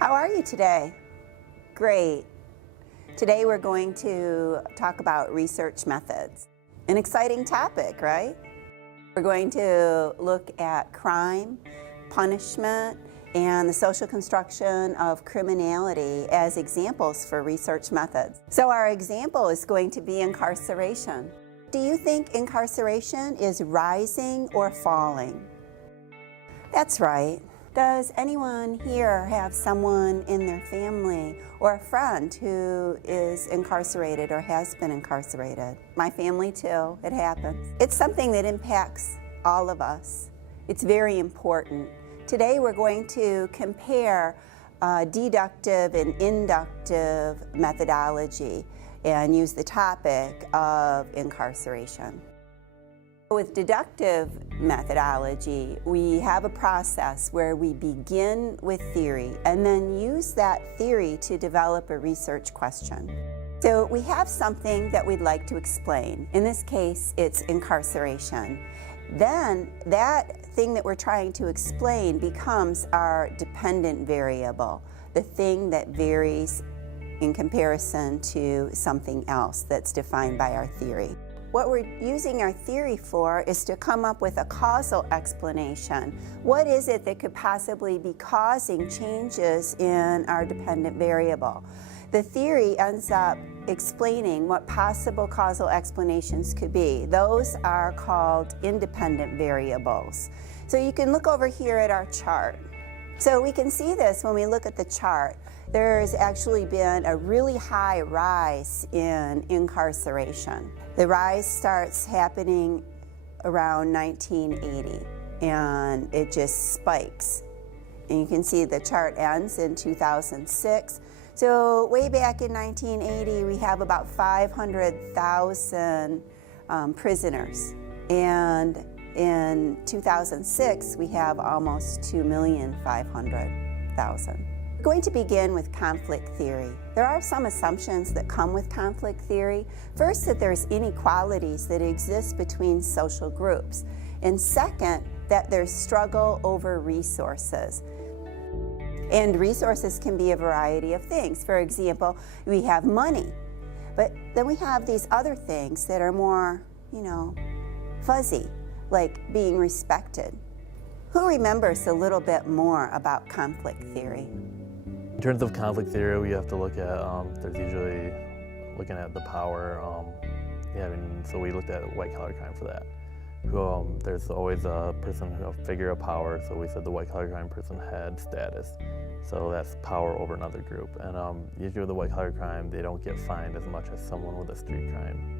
How are you today? Great. Today we're going to talk about research methods. An exciting topic, right? We're going to look at crime, punishment, and the social construction of criminality as examples for research methods. So our example is going to be incarceration. Do you think incarceration is rising or falling? That's right. Does anyone here have someone in their family or a friend who is incarcerated or has been incarcerated? My family too, it happens. It's something that impacts all of us. It's very important. Today we're going to compare deductive and inductive methodology and use the topic of incarceration. With deductive methodology, we have a process where we begin with theory and then use that theory to develop a research question. So we have something that we'd like to explain. In this case, it's incarceration. Then that thing that we're trying to explain becomes our dependent variable, the thing that varies in comparison to something else that's defined by our theory. What we're using our theory for is to come up with a causal explanation. What is it that could possibly be causing changes in our dependent variable? The theory ends up explaining what possible causal explanations could be. Those are called independent variables. So you can look over here at our chart. So we can see this when we look at the chart. There's actually been a really high rise in incarceration. The rise starts happening around 1980 and it just spikes. And you can see the chart ends in 2006. So way back in 1980 we have about 500,000 prisoners. And in 2006 we have almost 2,500,000. We're going to begin with conflict theory. There are some assumptions that come with conflict theory. First, that there's inequalities that exist between social groups. And second, that there's struggle over resources. And resources can be a variety of things. For example, we have money, but then we have these other things that are more, fuzzy, like being respected. Who remembers a little bit more about conflict theory? In terms of conflict theory, we have to look at, there's usually looking at the power. So we looked at white-collar crime for that. There's always a figure of power, so we said the white-collar crime person had status. So that's power over another group. And usually with the white-collar crime, they don't get fined as much as someone with a street crime.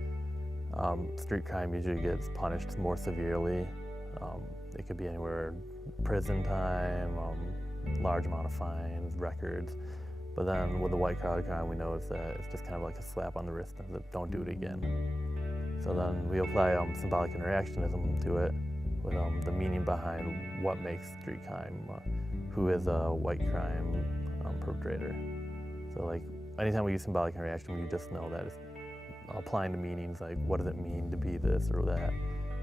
Street crime usually gets punished more severely. It could be anywhere, prison time, large amount of fines, records. But then with the white-collar crime, we notice that it's just kind of like a slap on the wrist and that don't do it again. So then we apply symbolic interactionism to it with the meaning behind what makes street crime, who is a white crime perpetrator. So like anytime we use symbolic interaction, we just know that it's applying the meanings, like what does it mean to be this or that,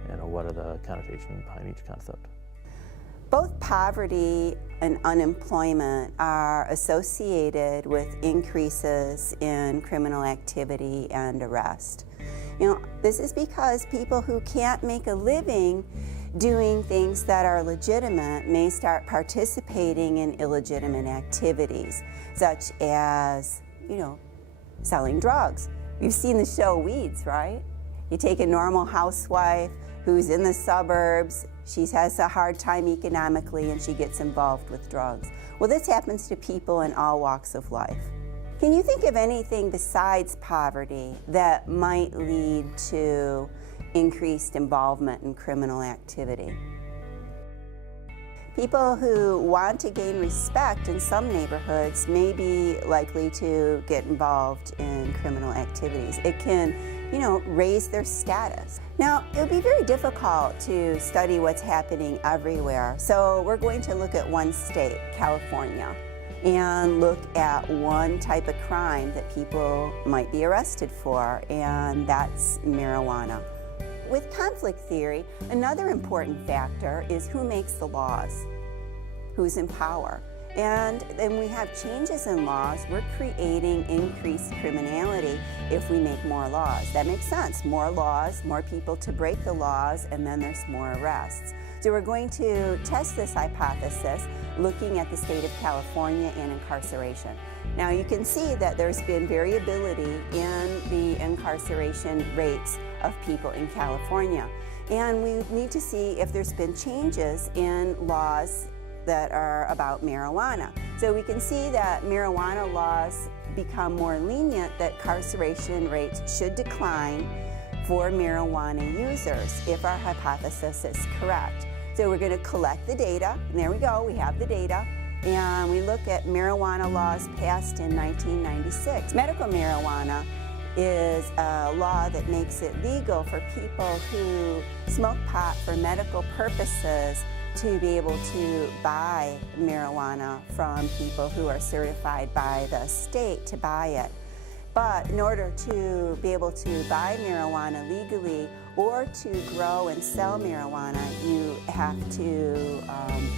and what are the connotations behind each concept. Both poverty and unemployment are associated with increases in criminal activity and arrest. This is because people who can't make a living doing things that are legitimate may start participating in illegitimate activities, such as, selling drugs. You've seen the show Weeds, right? You take a normal housewife who's in the suburbs, she has a hard time economically and she gets involved with drugs. Well, this happens to people in all walks of life. Can you think of anything besides poverty that might lead to increased involvement in criminal activity? People who want to gain respect in some neighborhoods may be likely to get involved in criminal activities. It can, raise their status. Now, it would be very difficult to study what's happening everywhere. So we're going to look at one state, California, and look at one type of crime that people might be arrested for, and that's marijuana. With conflict theory, another important factor is who makes the laws, who's in power. And then we have changes in laws. We're creating increased criminality if we make more laws. That makes sense. More laws, more people to break the laws, and then there's more arrests. So we're going to test this hypothesis looking at the state of California and incarceration. Now you can see that there's been variability in the incarceration rates of people in California. And we need to see if there's been changes in laws that are about marijuana. So we can see that marijuana laws become more lenient, that incarceration rates should decline for marijuana users if our hypothesis is correct. So we're going to collect the data, and there we go, we have the data, and we look at marijuana laws passed in 1996. Medical marijuana is a law that makes it legal for people who smoke pot for medical purposes to be able to buy marijuana from people who are certified by the state to buy it. But in order to be able to buy marijuana legally or to grow and sell marijuana, you have to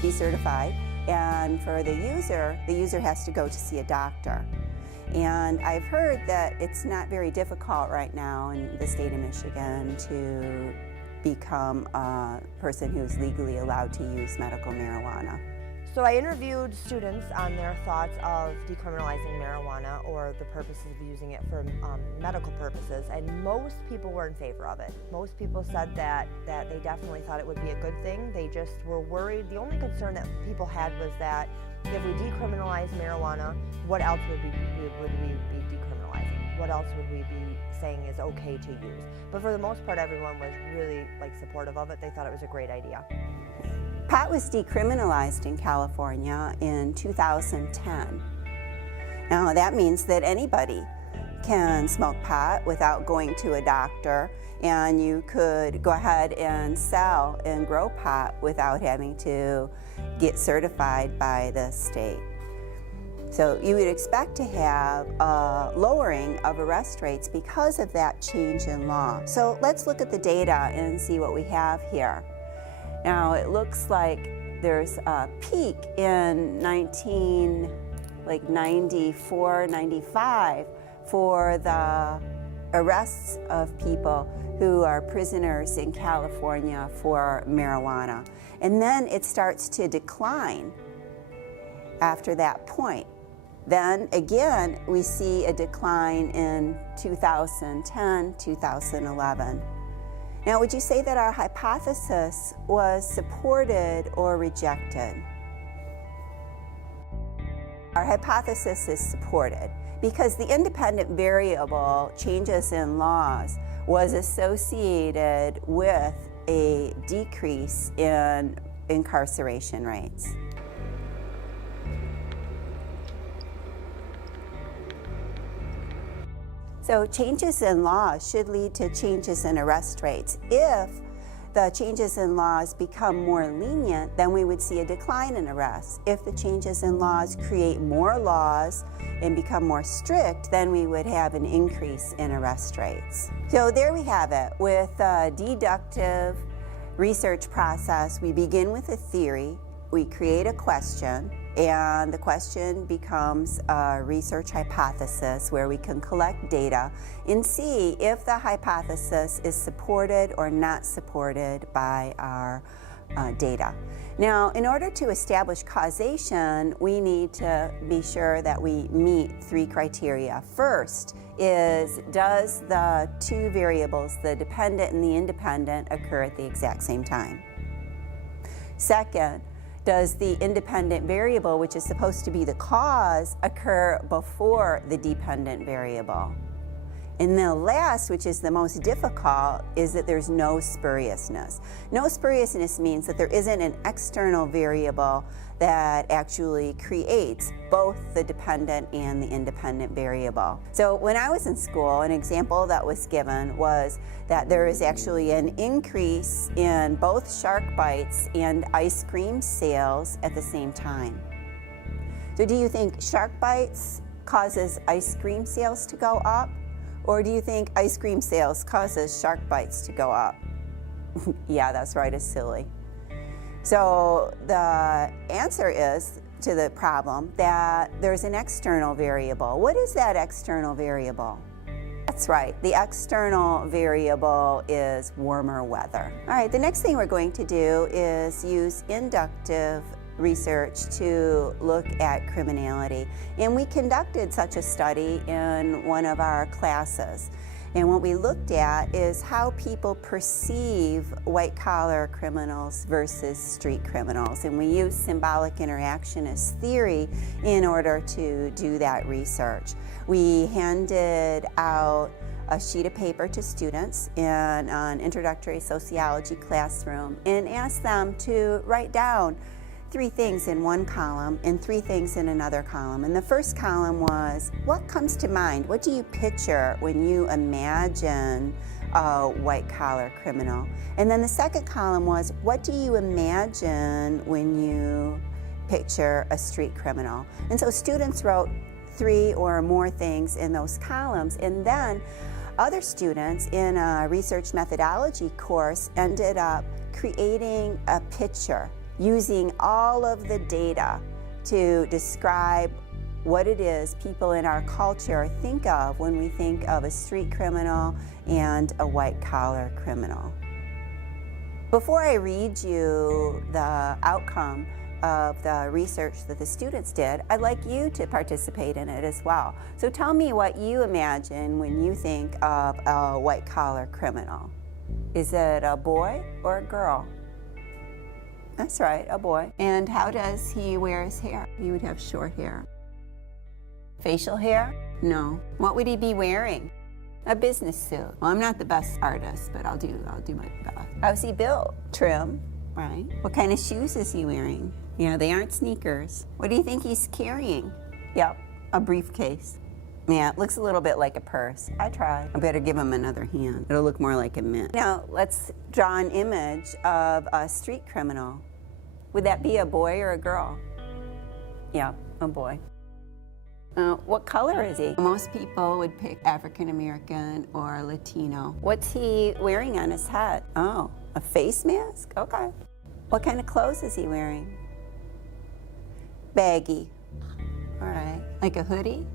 be certified. And for the user has to go to see a doctor. And I've heard that it's not very difficult right now in the state of Michigan to become a person who's legally allowed to use medical marijuana. So I interviewed students on their thoughts of decriminalizing marijuana or the purposes of using it for medical purposes, and most people were in favor of it. Most people said that they definitely thought it would be a good thing. They just were worried. The only concern that people had was that if we decriminalize marijuana, what else would we be decriminalizing? What else would we be saying is okay to use? But for the most part, everyone was really supportive of it. They thought it was a great idea. Pot was decriminalized in California in 2010. Now that means that anybody can smoke pot without going to a doctor, and you could go ahead and sell and grow pot without having to get certified by the state. So you would expect to have a lowering of arrest rates because of that change in law. So let's look at the data and see what we have here. Now it looks like there's a peak in 1994, 95 for the arrests of people who are prisoners in California for marijuana. And then it starts to decline after that point. Then again, we see a decline in 2010, 2011. Now, would you say that our hypothesis was supported or rejected? Our hypothesis is supported because the independent variable, changes in laws, was associated with a decrease in incarceration rates. So changes in laws should lead to changes in arrest rates. If the changes in laws become more lenient, then we would see a decline in arrests. If the changes in laws create more laws and become more strict, then we would have an increase in arrest rates. So there we have it. With a deductive research process, we begin with a theory, we create a question, and the question becomes a research hypothesis where we can collect data and see if the hypothesis is supported or not supported by our data. Now, in order to establish causation, we need to be sure that we meet three criteria. First is, does the two variables, the dependent and the independent, occur at the exact same time? Second, does the independent variable, which is supposed to be the cause, occur before the dependent variable? And the last, which is the most difficult, is that there's no spuriousness. No spuriousness means that there isn't an external variable that actually creates both the dependent and the independent variable. So when I was in school, an example that was given was that there is actually an increase in both shark bites and ice cream sales at the same time. So do you think shark bites causes ice cream sales to go up? Or do you think ice cream sales causes shark bites to go up? Yeah, that's right, it's silly. So the answer is, to the problem that there's an external variable. What is that external variable? That's right, the external variable is warmer weather. All right, the next thing we're going to do is use inductive research to look at criminality. And we conducted such a study in one of our classes. And what we looked at is how people perceive white-collar criminals versus street criminals. And we used symbolic interactionist theory in order to do that research. We handed out a sheet of paper to students in an introductory sociology classroom and asked them to write down 3 things in one column and 3 things in another column. And the first column was, what comes to mind? What do you picture when you imagine a white-collar criminal? And then the second column was, what do you imagine when you picture a street criminal? And so students wrote 3 or more things in those columns, and then other students in a research methodology course ended up creating a picture using all of the data to describe what it is people in our culture think of when we think of a street criminal and a white-collar criminal. Before I read you the outcome of the research that the students did, I'd like you to participate in it as well. So tell me what you imagine when you think of a white-collar criminal. Is it a boy or a girl? That's right, a boy. And how does he wear his hair? He would have short hair. Facial hair? No. What would he be wearing? A business suit. Well, I'm not the best artist, but I'll do my best. How's he built? Trim, right? What kind of shoes is he wearing? Yeah, they aren't sneakers. What do you think he's carrying? Yep, a briefcase. Yeah, it looks a little bit like a purse. I tried. I better give him another hand. It'll look more like a mint. Now, let's draw an image of a street criminal. Would that be a boy or a girl? Yeah, a boy. What color is he? Most people would pick African American or Latino. What's he wearing on his head? Oh, a face mask? Okay. What kind of clothes is he wearing? Baggy. All right. Like a hoodie?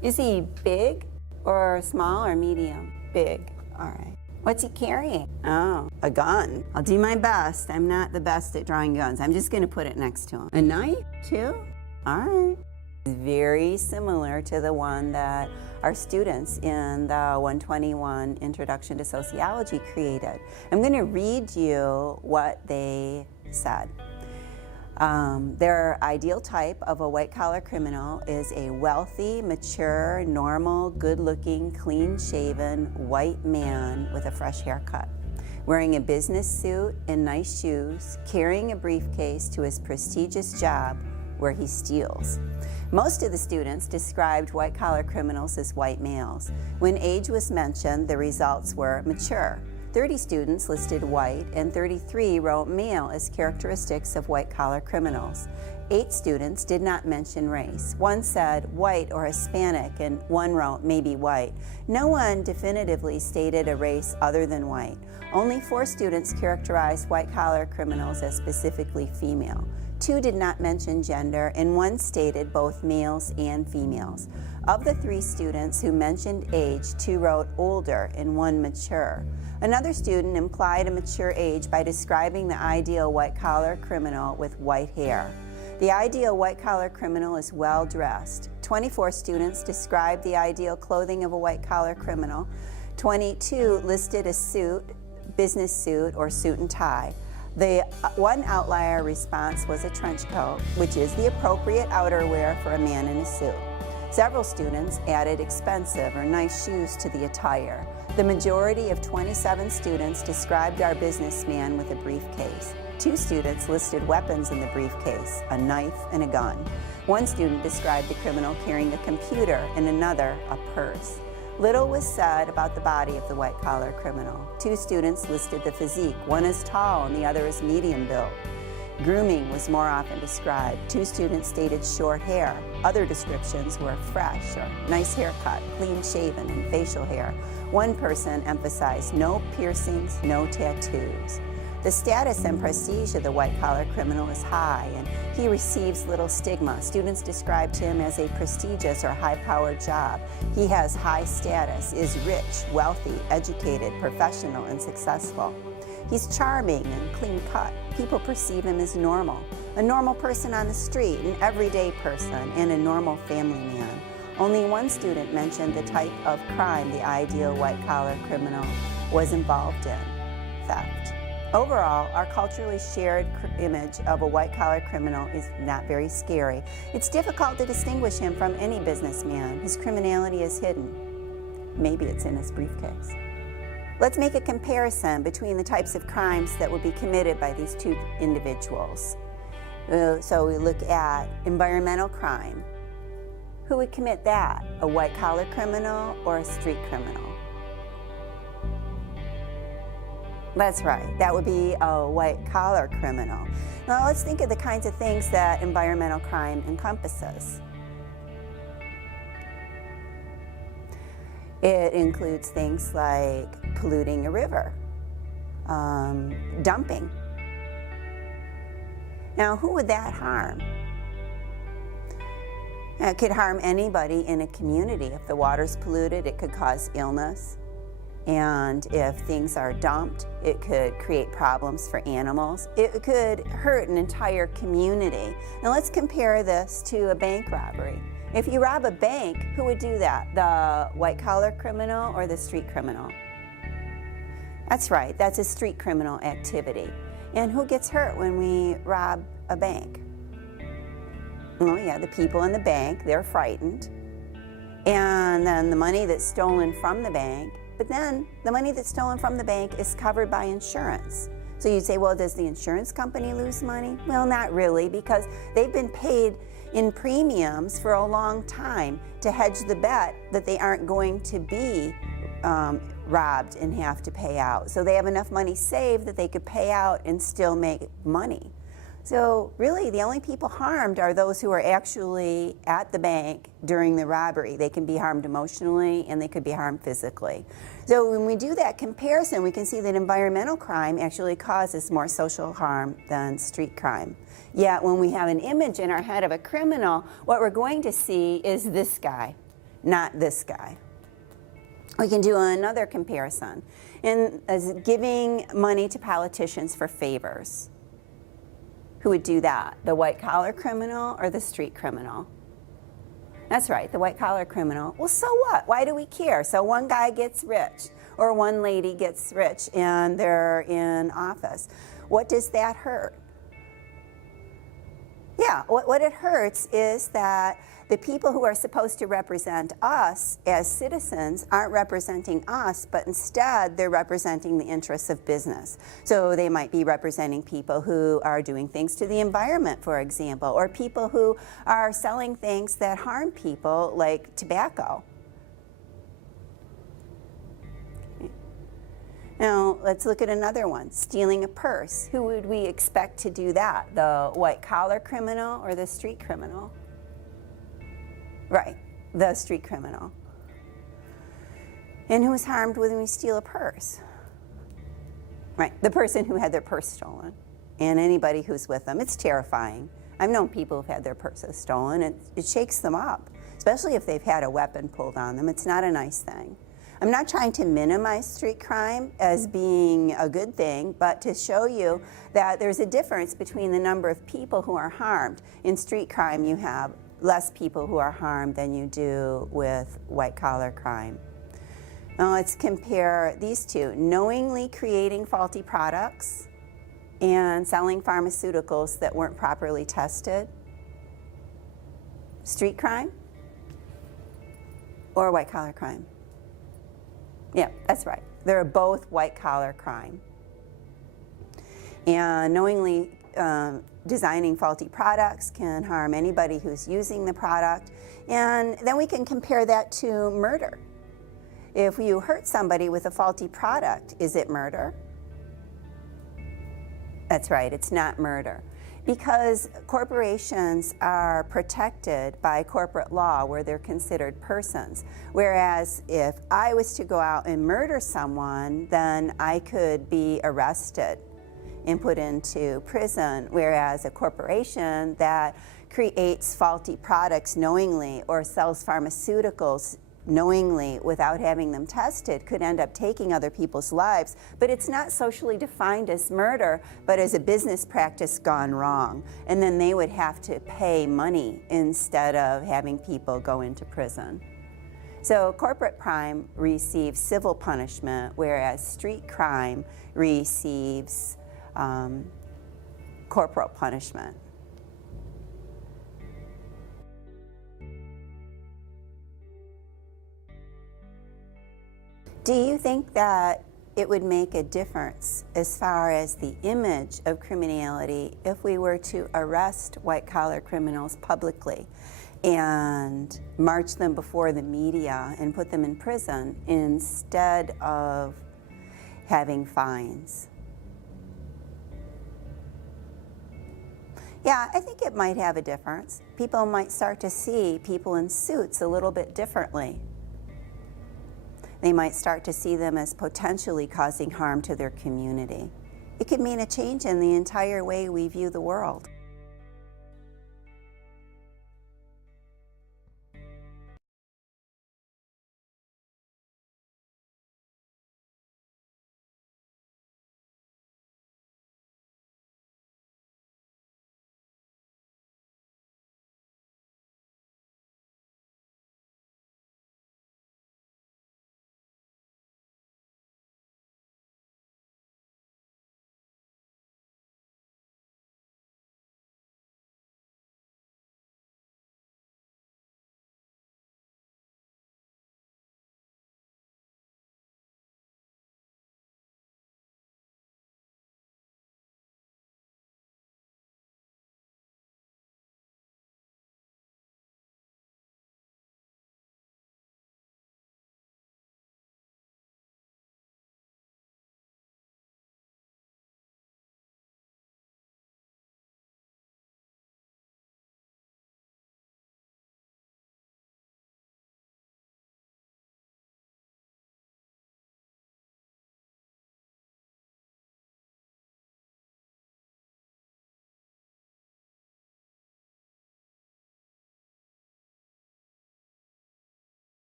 Is he big or small or medium? Big. All right. What's he carrying? Oh, a gun. I'll do my best. I'm not the best at drawing guns. I'm just going to put it next to him. A knife, too? All right. Very similar to the one that our students in the 121 Introduction to Sociology created. I'm going to read you what they said. Their ideal type of a white-collar criminal is a wealthy, mature, normal, good-looking, clean-shaven white man with a fresh haircut, wearing a business suit and nice shoes, carrying a briefcase to his prestigious job where he steals. Most of the students described white-collar criminals as white males. When age was mentioned, the results were mature. 30 students listed white and 33 wrote male as characteristics of white-collar criminals. 8 students did not mention race. 1 said white or Hispanic and 1 wrote maybe white. No one definitively stated a race other than white. Only 4 students characterized white-collar criminals as specifically female. 2 did not mention gender and 1 stated both males and females. Of the 3 students who mentioned age, 2 wrote older and 1 mature. Another student implied a mature age by describing the ideal white-collar criminal with white hair. The ideal white-collar criminal is well-dressed. 24 students described the ideal clothing of a white-collar criminal. 22 listed a suit, business suit, or suit and tie. The one outlier response was a trench coat, which is the appropriate outerwear for a man in a suit. Several students added expensive or nice shoes to the attire. The majority of 27 students described our businessman with a briefcase. 2 students listed weapons in the briefcase, a knife and a gun. 1 student described the criminal carrying a computer and another a purse. Little was said about the body of the white-collar criminal. 2 students listed the physique. 1 is tall and the other is medium built. Grooming was more often described. 2 students stated short hair. Other descriptions were fresh or nice haircut, clean shaven, and facial hair. 1 person emphasized no piercings, no tattoos. The status and prestige of the white-collar criminal is high, and he receives little stigma. Students described him as a prestigious or high-powered job. He has high status, is rich, wealthy, educated, professional, and successful. He's charming and clean-cut. People perceive him as normal, a normal person on the street, an everyday person, and a normal family man. Only one student mentioned the type of crime the ideal white-collar criminal was involved in: theft. Overall, our culturally shared image of a white-collar criminal is not very scary. It's difficult to distinguish him from any businessman. His criminality is hidden. Maybe it's in his briefcase. Let's make a comparison between the types of crimes that would be committed by these two individuals. So we look at environmental crime. Who would commit that? A white-collar criminal or a street criminal? That's right, that would be a white-collar criminal. Now let's think of the kinds of things that environmental crime encompasses. It includes things like polluting a river, dumping. Now, who would that harm? It could harm anybody in a community. If the water's polluted, it could cause illness. And if things are dumped, it could create problems for animals. It could hurt an entire community. Now let's compare this to a bank robbery. If you rob a bank, who would do that? The white-collar criminal or the street criminal? That's right, that's a street criminal activity. And who gets hurt when we rob a bank? Oh yeah, the people in the bank, they're frightened. And then the money that's stolen from the bank, but then the money that's stolen from the bank is covered by insurance. So you'd say, well, does the insurance company lose money? Well, not really, because they've been paid in premiums for a long time to hedge the bet that they aren't going to be robbed and have to pay out. So they have enough money saved that they could pay out and still make money. So really, the only people harmed are those who are actually at the bank during the robbery. They can be harmed emotionally and they could be harmed physically. So when we do that comparison, we can see that environmental crime actually causes more social harm than street crime. Yet when we have an image in our head of a criminal, what we're going to see is this guy, not this guy. We can do another comparison, as giving money to politicians for favors. Who would do that? The white-collar criminal or the street criminal? That's right, the white-collar criminal. Well, so what? Why do we care? So one guy gets rich or one lady gets rich and they're in office. What does that hurt? Yeah, what it hurts is that the people who are supposed to represent us as citizens aren't representing us, but instead they're representing the interests of business. So they might be representing people who are doing things to the environment, for example, or people who are selling things that harm people, like tobacco. Okay. Now, let's look at another one, stealing a purse. Who would we expect to do that? The white-collar criminal or the street criminal? Right, the street criminal. And who is harmed when we steal a purse? Right, the person who had their purse stolen and anybody who's with them. It's terrifying. I've known people who've had their purses stolen. It shakes them up, especially if they've had a weapon pulled on them. It's not a nice thing. I'm not trying to minimize street crime as being a good thing, but to show you that there's a difference between the number of people who are harmed. In street crime, you have less people who are harmed than you do with white-collar crime. Now let's compare these two. Knowingly creating faulty products and selling pharmaceuticals that weren't properly tested. Street crime or white-collar crime? Yeah, that's right. They're both white-collar crime. And knowingly designing faulty products can harm anybody who's using the product. And then we can compare that to murder. If you hurt somebody with a faulty product, is it murder? That's right, it's not murder. Because corporations are protected by corporate law where they're considered persons. Whereas if I was to go out and murder someone, then I could be arrested and put into prison, whereas a corporation that creates faulty products knowingly or sells pharmaceuticals knowingly without having them tested could end up taking other people's lives. But it's not socially defined as murder, but as a business practice gone wrong. And then they would have to pay money instead of having people go into prison. So corporate crime receives civil punishment, whereas street crime receives corporal punishment. Do you think that it would make a difference as far as the image of criminality if we were to arrest white-collar criminals publicly and march them before the media and put them in prison instead of having fines? Yeah, I think it might have a difference. People might start to see people in suits a little bit differently. They might start to see them as potentially causing harm to their community. It could mean a change in the entire way we view the world.